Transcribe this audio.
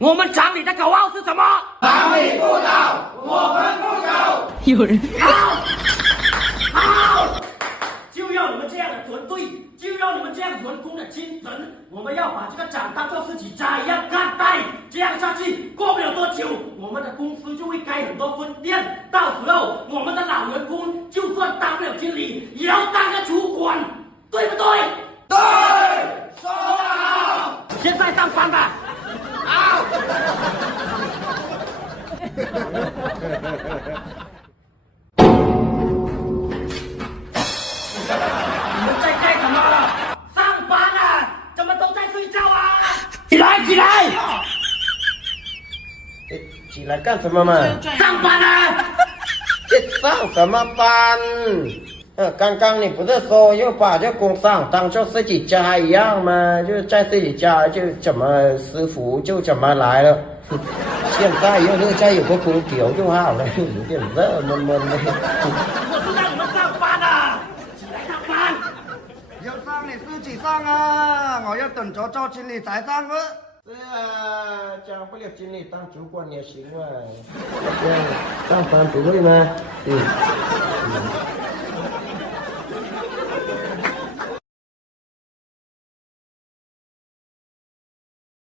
我们厂里的口号是什么？厂里不倒，我们不走。有人好，就要你们这样的团队，就要你们这样员工的精神。我们要把这个厂当做自己家一样看待。这样下去，过不了多久，我们的公司就会开很多分店。到时候，我们的老员工就算当不了经理，也要当个主管，对不对？对，说得好。现在上班吧。好。你们在干什么？上班啊！怎么都在睡觉啊？起来，起来！起来干什么嘛？上班啊！上什么班？刚刚你不是说要把这工厂当做自己家一样吗？就是在自己家就怎么舒服就怎么来了。现在又是再有个空调就好了，有点热闷闷的。我是让你们上班的，起来上班。要上你自己上啊！我要等着做经理才上啊。是啊，当不了经理当主管也行嘛。上班不会吗？